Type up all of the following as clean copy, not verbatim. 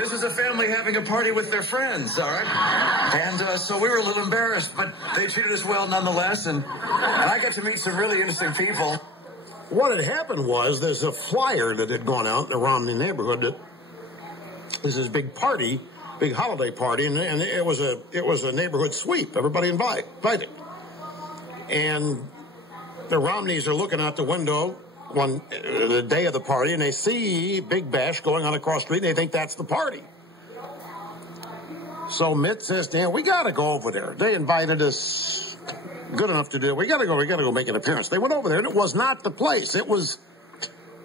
This is a family having a party with their friends, all right? And so we were a little embarrassed, but they treated us well nonetheless, and I got to meet some really interesting people. What had happened was there's a flyer that had gone out in the Romney neighborhood that this is big party, big holiday party, and it was a neighborhood sweep. Everybody invited. And the Romneys are looking out the window the day of the party, and they see Big Bash going on across the street, and they think that's the party. So Mitt says, Dan, we got to go over there. They invited us good enough to do it. We got to go make an appearance. They went over there, and it was not the place. It was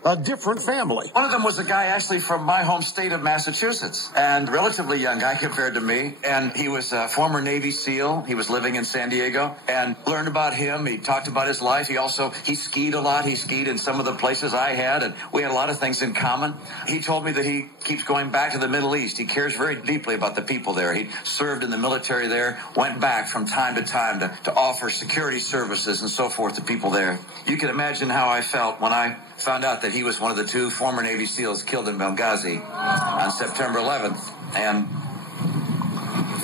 a different family. One of them was a guy actually from my home state of Massachusetts, and relatively young guy compared to me. And he was a former Navy SEAL. He was living in San Diego, and learned about him. He talked about his life. He skied a lot. He skied in some of the places I had, and we had a lot of things in common. He told me that he keeps going back to the Middle East. He cares very deeply about the people there. He served in the military there, went back from time to time to offer security services and so forth to people there. You can imagine how I felt when I found out that he was one of the 2 former Navy SEALs killed in Benghazi on September 11th. And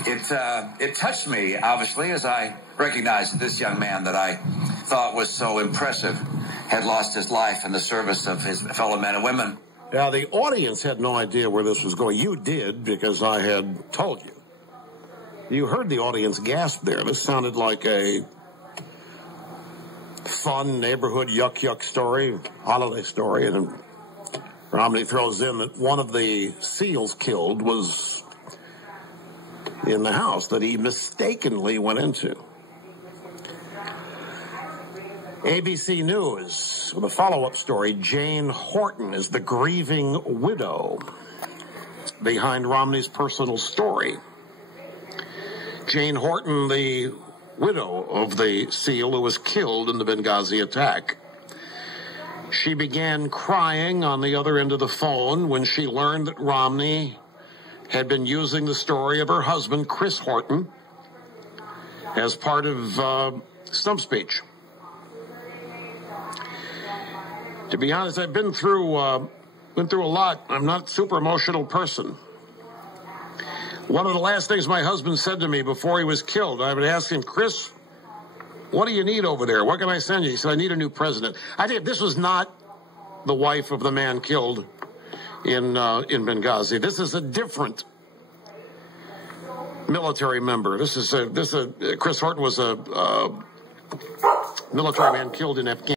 it touched me, obviously, as I recognized that this young man that I thought was so impressive had lost his life in the service of his fellow men and women. Now, the audience had no idea where this was going. You did, because I had told you. You heard the audience gasp there. This sounded like a fun neighborhood yuck story, holiday story, and then Romney throws in that one of the SEALs killed was in the house that he mistakenly went into. ABC News with a follow-up story. Jane Horton is the grieving widow behind Romney's personal story. Jane Horton, the widow of the SEAL who was killed in the Benghazi attack. She began crying on the other end of the phone when she learned that Romney had been using the story of her husband, Chris Horton, as part of stump speech. To be honest, I've been through a lot. I'm not a super emotional person. One of the last things my husband said to me before he was killed, I would ask him, Chris, what do you need over there? What can I send you? He said, I need a new president. I think this was not the wife of the man killed in Benghazi. This is a different military member. Chris Horton was a military man killed in Afghanistan.